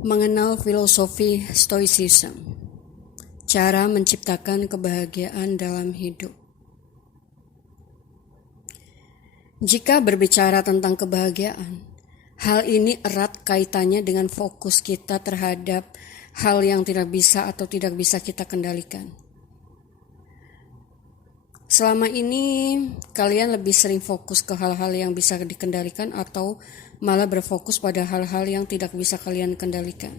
Mengenal filosofi Stoicism, cara menciptakan kebahagiaan dalam hidup. Jika berbicara tentang kebahagiaan, hal ini erat kaitannya dengan fokus kita terhadap hal yang tidak bisa atau tidak bisa kita kendalikan. Selama ini, kalian lebih sering fokus ke hal-hal yang bisa dikendalikan atau malah berfokus pada hal-hal yang tidak bisa kalian kendalikan.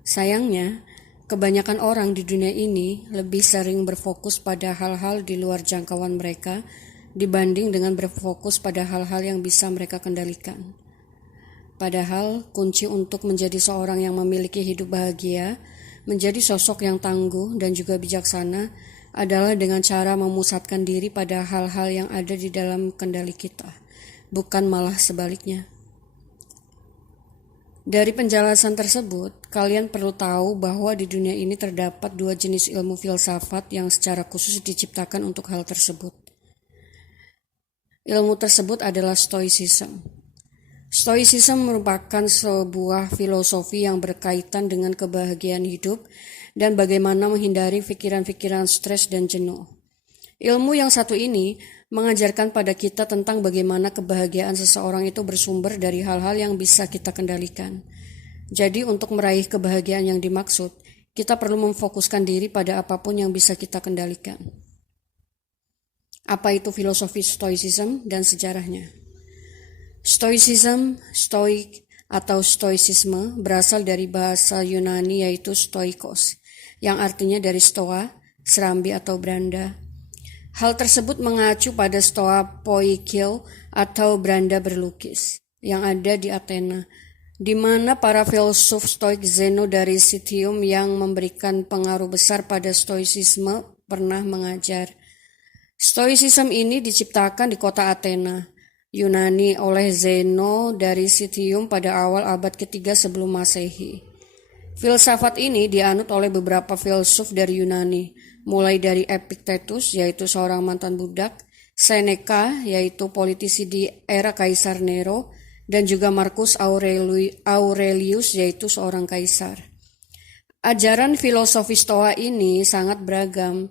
Sayangnya, kebanyakan orang di dunia ini lebih sering berfokus pada hal-hal di luar jangkauan mereka dibanding dengan berfokus pada hal-hal yang bisa mereka kendalikan. Padahal, kunci untuk menjadi seorang yang memiliki hidup bahagia, menjadi sosok yang tangguh dan juga bijaksana adalah dengan cara memusatkan diri pada hal-hal yang ada di dalam kendali kita, bukan malah sebaliknya. Dari penjelasan tersebut, kalian perlu tahu bahwa di dunia ini terdapat dua jenis ilmu filsafat yang secara khusus diciptakan untuk hal tersebut. Ilmu tersebut adalah Stoicism. Stoicism merupakan sebuah filosofi yang berkaitan dengan kebahagiaan hidup dan bagaimana menghindari pikiran-pikiran stres dan jenuh. Ilmu yang satu ini mengajarkan pada kita tentang bagaimana kebahagiaan seseorang itu bersumber dari hal-hal yang bisa kita kendalikan. Jadi untuk meraih kebahagiaan yang dimaksud, kita perlu memfokuskan diri pada apapun yang bisa kita kendalikan. Apa itu filosofi Stoicism dan sejarahnya? Stoicism, stoik atau stoicisme berasal dari bahasa Yunani yaitu stoikos, yang artinya dari stoa, serambi atau beranda. Hal tersebut mengacu pada stoa poikil atau beranda berlukis yang ada di Athena, di mana para filsuf stoik Zeno dari Citium yang memberikan pengaruh besar pada stoicisme pernah mengajar. Stoicism ini diciptakan di kota Athena, Yunani oleh Zeno dari Citium pada awal abad ketiga sebelum Masehi. Filsafat ini dianut oleh beberapa filsuf dari Yunani, mulai dari Epictetus yaitu seorang mantan budak, Seneca yaitu politisi di era Kaisar Nero, dan juga Marcus Aurelius yaitu seorang kaisar. Ajaran filosofi Stoa ini sangat beragam,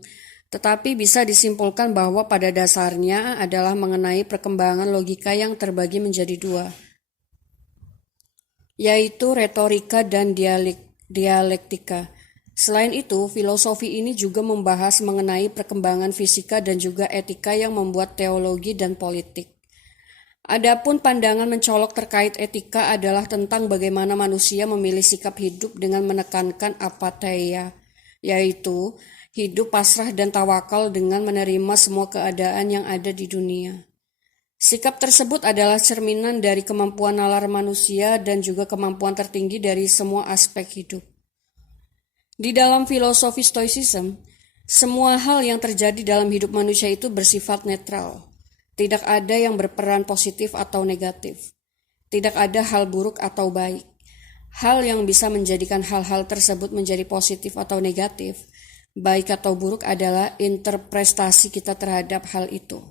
tetapi bisa disimpulkan bahwa pada dasarnya adalah mengenai perkembangan logika yang terbagi menjadi dua, yaitu retorika dan dialektika. Selain itu, filosofi ini juga membahas mengenai perkembangan fisika dan juga etika yang membuat teologi dan politik. Adapun pandangan mencolok terkait etika adalah tentang bagaimana manusia memilih sikap hidup dengan menekankan apatheia, yaitu hidup pasrah dan tawakal dengan menerima semua keadaan yang ada di dunia. Sikap tersebut adalah cerminan dari kemampuan nalar manusia dan juga kemampuan tertinggi dari semua aspek hidup. Di dalam filosofi Stoicism, semua hal yang terjadi dalam hidup manusia itu bersifat netral. Tidak ada yang berperan positif atau negatif. Tidak ada hal buruk atau baik. Hal yang bisa menjadikan hal-hal tersebut menjadi positif atau negatif, baik atau buruk adalah interpretasi kita terhadap hal itu.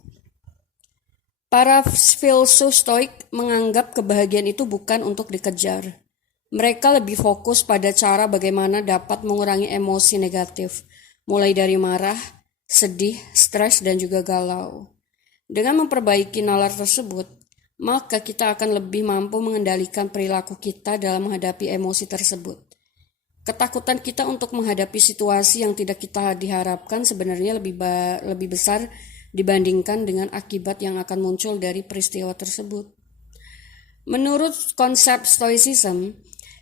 Para filsuf stoik menganggap kebahagiaan itu bukan untuk dikejar. Mereka lebih fokus pada cara bagaimana dapat mengurangi emosi negatif, mulai dari marah, sedih, stres, dan juga galau. Dengan memperbaiki nalar tersebut, maka kita akan lebih mampu mengendalikan perilaku kita dalam menghadapi emosi tersebut. Ketakutan kita untuk menghadapi situasi yang tidak kita diharapkan sebenarnya lebih besar dibandingkan dengan akibat yang akan muncul dari peristiwa tersebut. Menurut konsep Stoicism,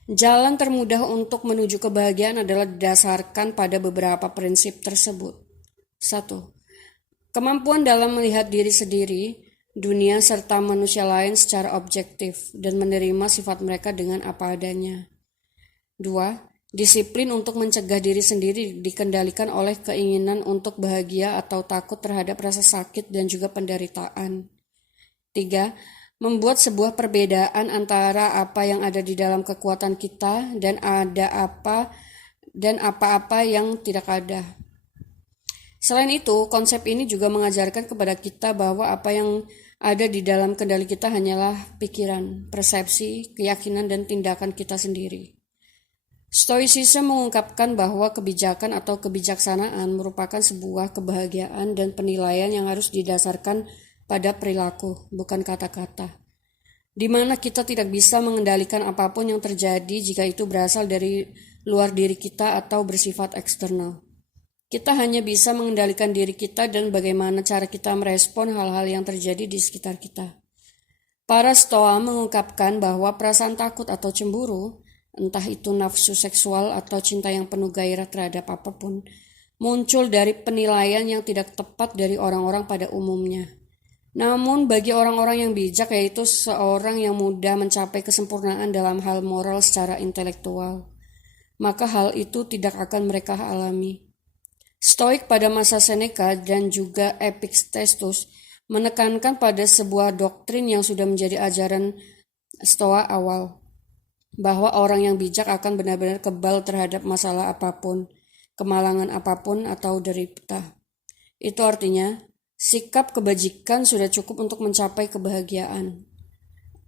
jalan termudah untuk menuju kebahagiaan adalah didasarkan pada beberapa prinsip tersebut. 1. Kemampuan dalam melihat diri sendiri, dunia serta manusia lain secara objektif dan menerima sifat mereka dengan apa adanya. 2. Disiplin untuk mencegah diri sendiri dikendalikan oleh keinginan untuk bahagia atau takut terhadap rasa sakit dan juga penderitaan. 3. Membuat sebuah perbedaan antara apa yang ada di dalam kekuatan kita dan apa-apa yang tidak ada. Selain itu, konsep ini juga mengajarkan kepada kita bahwa apa yang Ada di dalam kendali kita hanyalah pikiran, persepsi, keyakinan, dan tindakan kita sendiri. Stoicism mengungkapkan bahwa kebijakan atau kebijaksanaan merupakan sebuah kebahagiaan dan penilaian yang harus didasarkan pada perilaku, bukan kata-kata. Di mana kita tidak bisa mengendalikan apapun yang terjadi jika itu berasal dari luar diri kita atau bersifat eksternal. Kita hanya bisa mengendalikan diri kita dan bagaimana cara kita merespon hal-hal yang terjadi di sekitar kita. Para Stoa mengungkapkan bahwa perasaan takut atau cemburu, entah itu nafsu seksual atau cinta yang penuh gairah terhadap apapun, muncul dari penilaian yang tidak tepat dari orang-orang pada umumnya. Namun bagi orang-orang yang bijak, yaitu seorang yang mudah mencapai kesempurnaan dalam hal moral secara intelektual, maka hal itu tidak akan mereka alami. Stoik pada masa Seneca dan juga Epictetus menekankan pada sebuah doktrin yang sudah menjadi ajaran Stoa awal, bahwa orang yang bijak akan benar-benar kebal terhadap masalah apapun, kemalangan apapun atau derita. Itu artinya, sikap kebajikan sudah cukup untuk mencapai kebahagiaan.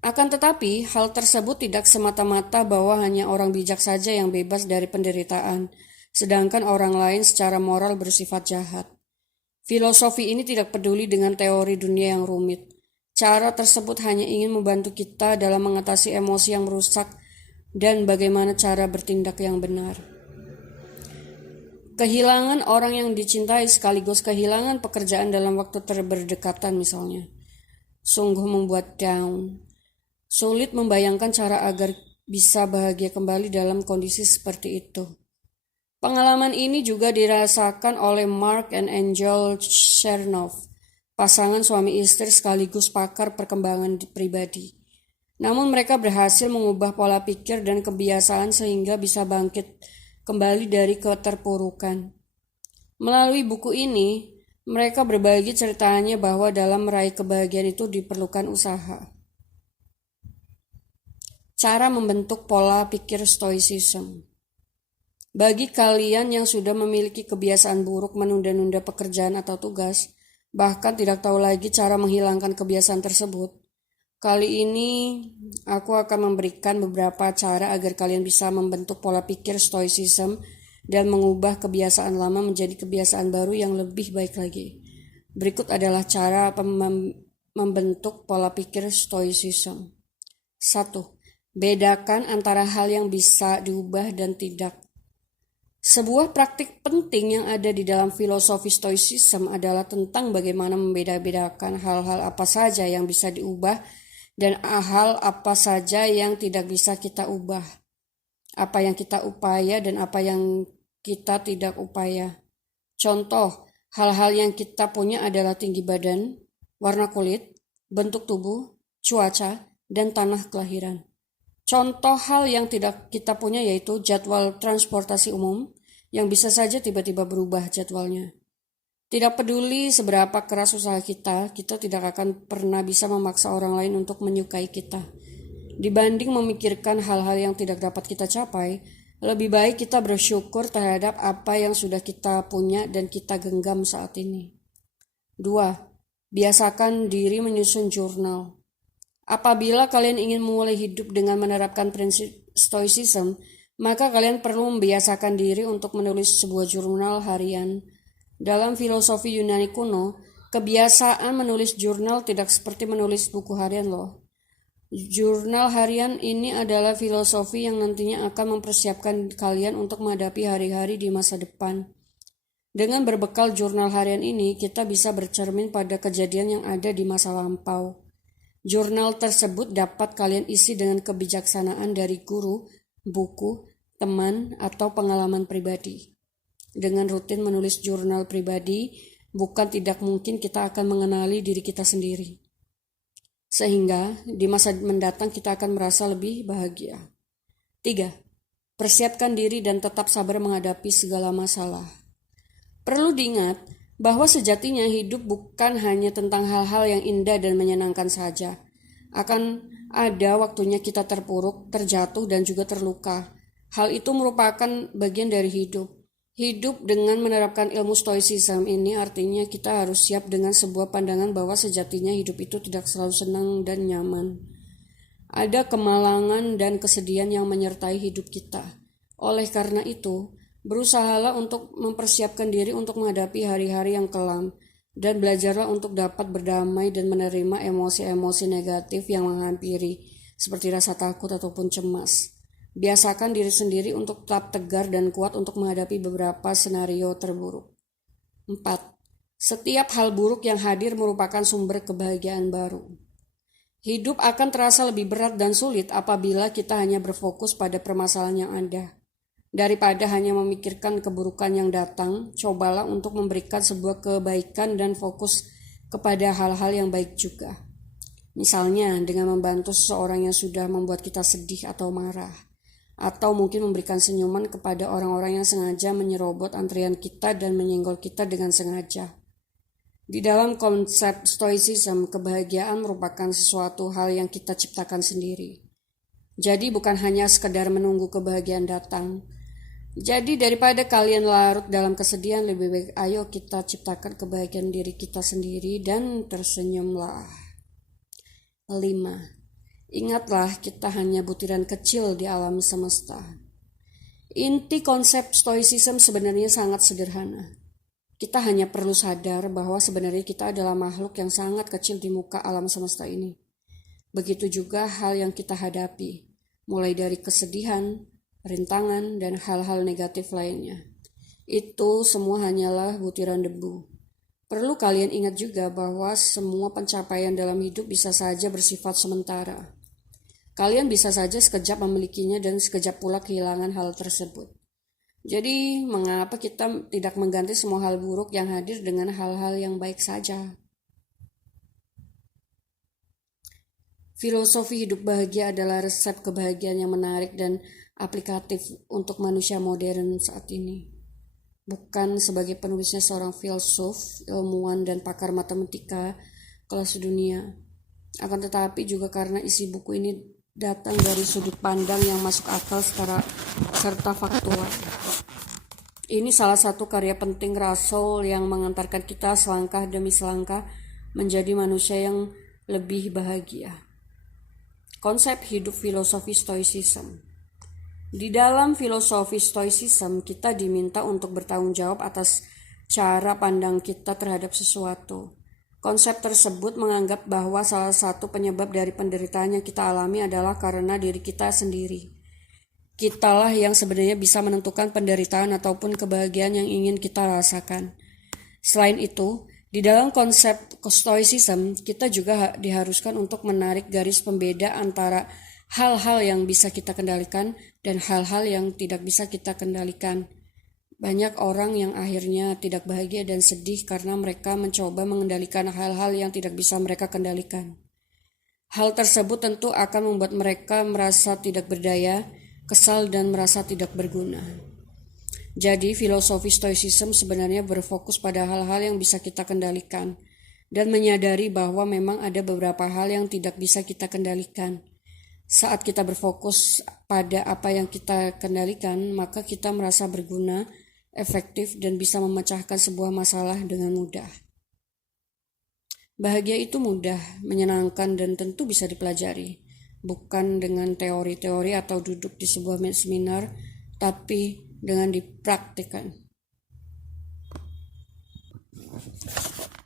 Akan tetapi, hal tersebut tidak semata-mata bahwa hanya orang bijak saja yang bebas dari penderitaan, sedangkan orang lain secara moral bersifat jahat. Filosofi ini tidak peduli dengan teori dunia yang rumit. Cara tersebut hanya ingin membantu kita dalam mengatasi emosi yang merusak dan bagaimana cara bertindak yang benar. Kehilangan orang yang dicintai sekaligus kehilangan pekerjaan dalam waktu berdekatan misalnya, sungguh membuat down. Sulit membayangkan cara agar bisa bahagia kembali dalam kondisi seperti itu. Pengalaman ini juga dirasakan oleh Mark and Angel Chernoff, pasangan suami istri sekaligus pakar perkembangan pribadi. Namun mereka berhasil mengubah pola pikir dan kebiasaan sehingga bisa bangkit kembali dari keterpurukan. Melalui buku ini, mereka berbagi ceritanya bahwa dalam meraih kebahagiaan itu diperlukan usaha. Cara membentuk pola pikir Stoicism. Bagi kalian yang sudah memiliki kebiasaan buruk menunda-nunda pekerjaan atau tugas, bahkan tidak tahu lagi cara menghilangkan kebiasaan tersebut, kali ini aku akan memberikan beberapa cara agar kalian bisa membentuk pola pikir Stoicism dan mengubah kebiasaan lama menjadi kebiasaan baru yang lebih baik lagi. Berikut adalah cara membentuk pola pikir Stoicism. 1. Bedakan antara hal yang bisa diubah dan tidak. Sebuah praktik penting yang ada di dalam filosofi Stoicism adalah tentang bagaimana membeda-bedakan hal-hal apa saja yang bisa diubah dan hal apa saja yang tidak bisa kita ubah. Apa yang kita upaya dan apa yang kita tidak upaya. Contoh, hal-hal yang kita punya adalah tinggi badan, warna kulit, bentuk tubuh, cuaca, dan tanah kelahiran. Contoh hal yang tidak kita punya yaitu jadwal transportasi umum yang bisa saja tiba-tiba berubah jadwalnya. Tidak peduli seberapa keras usaha kita tidak akan pernah bisa memaksa orang lain untuk menyukai kita. Dibanding memikirkan hal-hal yang tidak dapat kita capai, lebih baik kita bersyukur terhadap apa yang sudah kita punya dan kita genggam saat ini. 2. Biasakan diri menyusun jurnal. Apabila kalian ingin memulai hidup dengan menerapkan prinsip Stoicism, maka kalian perlu membiasakan diri untuk menulis sebuah jurnal harian. Dalam filosofi Yunani kuno, kebiasaan menulis jurnal tidak seperti menulis buku harian loh. Jurnal harian ini adalah filosofi yang nantinya akan mempersiapkan kalian untuk menghadapi hari-hari di masa depan. Dengan berbekal jurnal harian ini, kita bisa bercermin pada kejadian yang ada di masa lampau. Jurnal tersebut dapat kalian isi dengan kebijaksanaan dari guru, buku, teman, atau pengalaman pribadi. Dengan rutin menulis jurnal pribadi, bukan tidak mungkin kita akan mengenali diri kita sendiri. Sehingga di masa mendatang kita akan merasa lebih bahagia. 3. Persiapkan diri dan tetap sabar menghadapi segala masalah. Perlu diingat bahwa sejatinya hidup bukan hanya tentang hal-hal yang indah dan menyenangkan saja. Akan ada waktunya kita terpuruk, terjatuh, dan juga terluka. Hal itu merupakan bagian dari hidup. Hidup dengan menerapkan ilmu stoicism ini artinya kita harus siap dengan sebuah pandangan bahwa sejatinya hidup itu tidak selalu senang dan nyaman. Ada kemalangan dan kesedihan yang menyertai hidup kita. Oleh karena itu, berusahalah untuk mempersiapkan diri untuk menghadapi hari-hari yang kelam dan belajarlah untuk dapat berdamai dan menerima emosi-emosi negatif yang menghampiri, seperti rasa takut ataupun cemas. Biasakan diri sendiri untuk tetap tegar dan kuat untuk menghadapi beberapa senario terburuk. 4. Setiap hal buruk yang hadir merupakan sumber kebahagiaan baru. Hidup akan terasa lebih berat dan sulit apabila kita hanya berfokus pada permasalahan yang ada. Daripada hanya memikirkan keburukan yang datang, cobalah untuk memberikan sebuah kebaikan dan fokus kepada hal-hal yang baik juga. Misalnya dengan membantu seseorang yang sudah membuat kita sedih atau marah. Atau mungkin memberikan senyuman kepada orang-orang yang sengaja menyerobot antrian kita dan menyenggol kita dengan sengaja. Di dalam konsep stoicism, kebahagiaan merupakan sesuatu hal yang kita ciptakan sendiri. Jadi bukan hanya sekedar menunggu kebahagiaan datang. Jadi daripada kalian larut dalam kesedihan, lebih baik ayo kita ciptakan kebahagiaan diri kita sendiri dan tersenyumlah. 5. Ingatlah, kita hanya butiran kecil di alam semesta. Inti konsep stoicism sebenarnya sangat sederhana. Kita hanya perlu sadar bahwa sebenarnya kita adalah makhluk yang sangat kecil di muka alam semesta ini. Begitu juga hal yang kita hadapi, mulai dari kesedihan, rintangan, dan hal-hal negatif lainnya. Itu semua hanyalah butiran debu. Perlu kalian ingat juga bahwa semua pencapaian dalam hidup bisa saja bersifat sementara. Kalian bisa saja sekejap memilikinya dan sekejap pula kehilangan hal tersebut. Jadi, mengapa kita tidak mengganti semua hal buruk yang hadir dengan hal-hal yang baik saja? Filosofi hidup bahagia adalah resep kebahagiaan yang menarik dan aplikatif untuk manusia modern saat ini. Bukan sebagai penulisnya seorang filsuf, ilmuwan, dan pakar matematika kelas dunia. Akan tetapi juga karena isi buku ini datang dari sudut pandang yang masuk akal serta faktual. Ini salah satu karya penting Russell yang mengantarkan kita selangkah demi selangkah menjadi manusia yang lebih bahagia. Konsep hidup filosofi stoicism. Di dalam filosofi stoicism, kita diminta untuk bertanggung jawab atas cara pandang kita terhadap sesuatu. Konsep tersebut menganggap bahwa salah satu penyebab dari penderitaan yang kita alami adalah karena diri kita sendiri. Kitalah yang sebenarnya bisa menentukan penderitaan ataupun kebahagiaan yang ingin kita rasakan. Selain itu, di dalam konsep stoicism, kita juga diharuskan untuk menarik garis pembeda antara hal-hal yang bisa kita kendalikan dan hal-hal yang tidak bisa kita kendalikan. Banyak orang yang akhirnya tidak bahagia dan sedih karena mereka mencoba mengendalikan hal-hal yang tidak bisa mereka kendalikan. Hal tersebut tentu akan membuat mereka merasa tidak berdaya, kesal, dan merasa tidak berguna. Jadi, filosofi stoicism sebenarnya berfokus pada hal-hal yang bisa kita kendalikan dan menyadari bahwa memang ada beberapa hal yang tidak bisa kita kendalikan. Saat kita berfokus pada apa yang kita kendalikan, maka kita merasa berguna, efektif, dan bisa memecahkan sebuah masalah dengan mudah. Bahagia itu mudah, menyenangkan, dan tentu bisa dipelajari. Bukan dengan teori-teori atau duduk di sebuah seminar, tapi dengan dipraktikkan.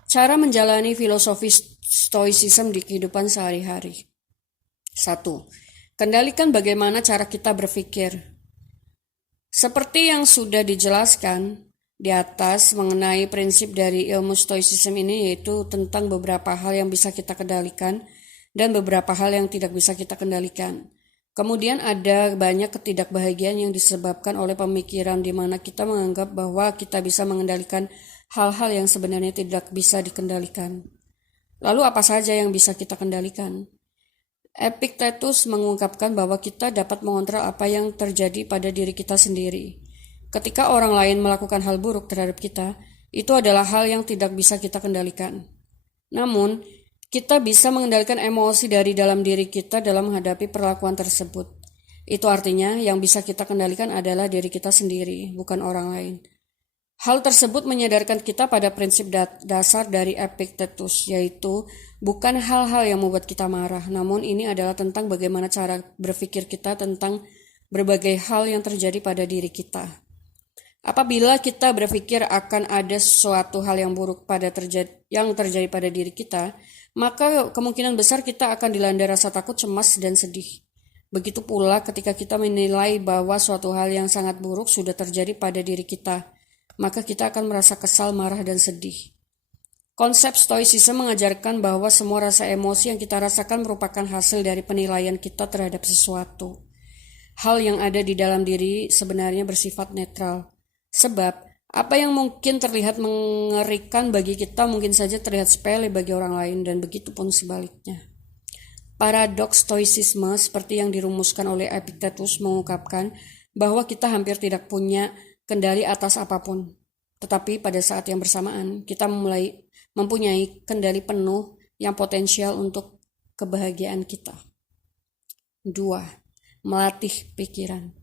Cara menjalani filosofi stoicism di kehidupan sehari-hari. 1. Kendalikan bagaimana cara kita berpikir. Seperti yang sudah dijelaskan di atas mengenai prinsip dari ilmu stoicism ini, yaitu tentang beberapa hal yang bisa kita kendalikan dan beberapa hal yang tidak bisa kita kendalikan. Kemudian ada banyak ketidakbahagiaan yang disebabkan oleh pemikiran di mana kita menganggap bahwa kita bisa mengendalikan hal-hal yang sebenarnya tidak bisa dikendalikan. Lalu apa saja yang bisa kita kendalikan? Epictetus mengungkapkan bahwa kita dapat mengontrol apa yang terjadi pada diri kita sendiri. Ketika orang lain melakukan hal buruk terhadap kita, itu adalah hal yang tidak bisa kita kendalikan. Namun, kita bisa mengendalikan emosi dari dalam diri kita dalam menghadapi perlakuan tersebut. Itu artinya yang bisa kita kendalikan adalah diri kita sendiri, bukan orang lain. Hal tersebut menyadarkan kita pada prinsip dasar dari Epictetus, yaitu bukan hal-hal yang membuat kita marah, namun ini adalah tentang bagaimana cara berpikir kita tentang berbagai hal yang terjadi pada diri kita. Apabila kita berpikir akan ada suatu hal yang buruk yang terjadi pada diri kita, maka kemungkinan besar kita akan dilanda rasa takut, cemas, dan sedih. Begitu pula ketika kita menilai bahwa suatu hal yang sangat buruk sudah terjadi pada diri kita, maka kita akan merasa kesal, marah, dan sedih. Konsep Stoicism mengajarkan bahwa semua rasa emosi yang kita rasakan merupakan hasil dari penilaian kita terhadap sesuatu. Hal yang ada di dalam diri sebenarnya bersifat netral. Sebab, apa yang mungkin terlihat mengerikan bagi kita mungkin saja terlihat sepele bagi orang lain, dan begitu pun sebaliknya. Paradoks Stoicisme seperti yang dirumuskan oleh Epictetus mengungkapkan bahwa kita hampir tidak punya kendali atas apapun. Tetapi pada saat yang bersamaan, kita mempunyai kendali penuh yang potensial untuk kebahagiaan kita. 2. Melatih pikiran.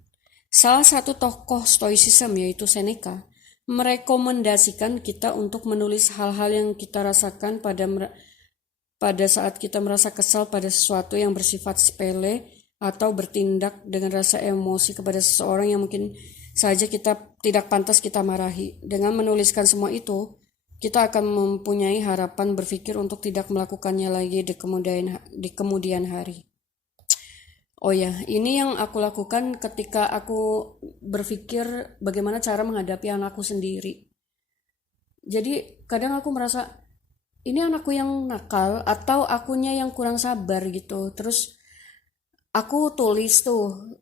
Salah satu tokoh Stoicism, yaitu Seneca, merekomendasikan kita untuk menulis hal-hal yang kita rasakan pada saat kita merasa kesal pada sesuatu yang bersifat sepele atau bertindak dengan rasa emosi kepada seseorang yang mungkin saja kita tidak pantas kita marahi. Dengan menuliskan semua itu, kita akan mempunyai harapan berpikir untuk tidak melakukannya lagi di kemudian hari. Oh ya, ini yang aku lakukan ketika aku berpikir bagaimana cara menghadapi anakku sendiri. Jadi kadang aku merasa ini anakku yang nakal atau akunya yang kurang sabar gitu. Terus aku tulis tuh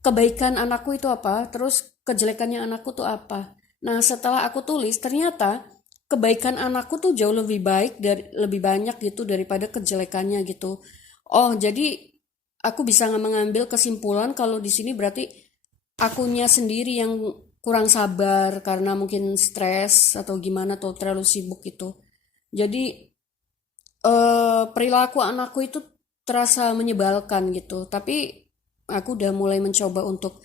kebaikan anakku itu apa, terus kejelekannya anakku tuh apa. Nah, setelah aku tulis, ternyata kebaikan anakku tuh jauh lebih baik lebih banyak gitu daripada kejelekannya gitu. Oh, jadi aku bisa mengambil kesimpulan kalau di sini berarti akunya sendiri yang kurang sabar karena mungkin stres atau gimana atau terlalu sibuk gitu. Jadi perilaku anakku itu terasa menyebalkan gitu. Tapi aku udah mulai mencoba untuk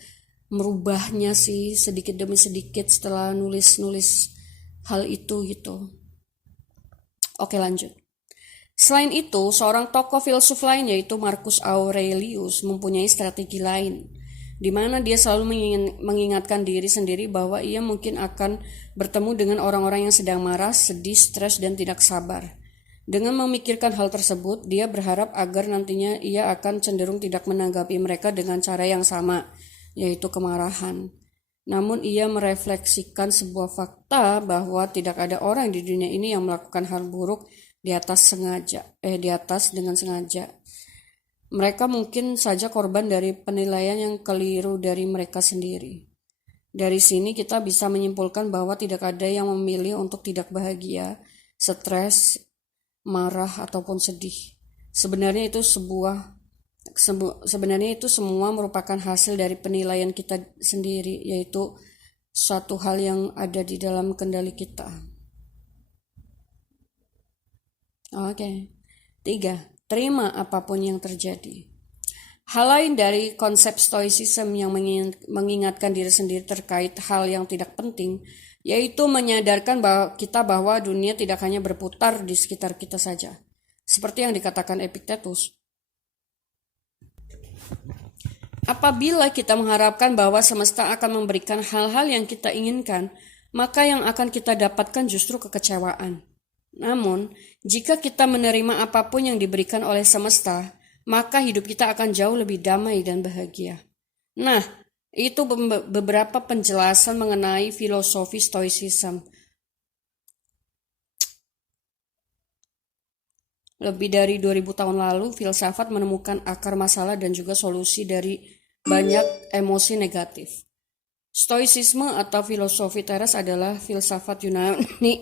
merubahnya sih sedikit demi sedikit setelah nulis-nulis hal itu gitu. Oke, lanjut. Selain itu, seorang tokoh filsuf lain yaitu Marcus Aurelius mempunyai strategi lain, di mana dia selalu mengingatkan diri sendiri bahwa ia mungkin akan bertemu dengan orang-orang yang sedang marah, sedih, stres, dan tidak sabar. Dengan memikirkan hal tersebut, dia berharap agar nantinya ia akan cenderung tidak menanggapi mereka dengan cara yang sama, yaitu kemarahan. Namun ia merefleksikan sebuah fakta bahwa tidak ada orang di dunia ini yang melakukan hal buruk di atas dengan sengaja. Mereka mungkin saja korban dari penilaian yang keliru dari mereka sendiri. Dari sini kita bisa menyimpulkan bahwa tidak ada yang memilih untuk tidak bahagia, stres, marah ataupun sedih. Sebenarnya itu semua merupakan hasil dari penilaian kita sendiri, yaitu suatu hal yang ada di dalam kendali kita. Oke. 3. Terima apapun yang terjadi. Hal lain dari konsep Stoicism yang mengingatkan diri sendiri terkait hal yang tidak penting, yaitu menyadarkan bahwa dunia tidak hanya berputar di sekitar kita saja. Seperti yang dikatakan Epictetus. Apabila kita mengharapkan bahwa semesta akan memberikan hal-hal yang kita inginkan, maka yang akan kita dapatkan justru kekecewaan. Namun, jika kita menerima apapun yang diberikan oleh semesta, maka hidup kita akan jauh lebih damai dan bahagia. Nah, itu beberapa penjelasan mengenai filosofi Stoicism. Lebih dari 2000 tahun lalu, filsafat menemukan akar masalah dan juga solusi dari banyak emosi negatif. Stoicisme atau filosofi teras adalah filsafat Yunani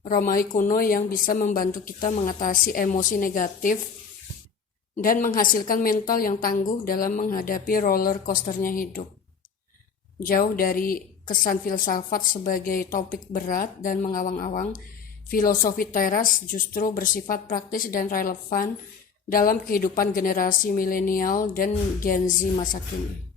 Romawi kuno yang bisa membantu kita mengatasi emosi negatif dan menghasilkan mental yang tangguh dalam menghadapi roller coasternya hidup. Jauh dari kesan filsafat sebagai topik berat dan mengawang-awang, filosofi teras justru bersifat praktis dan relevan dalam kehidupan generasi milenial dan Gen Z masa kini.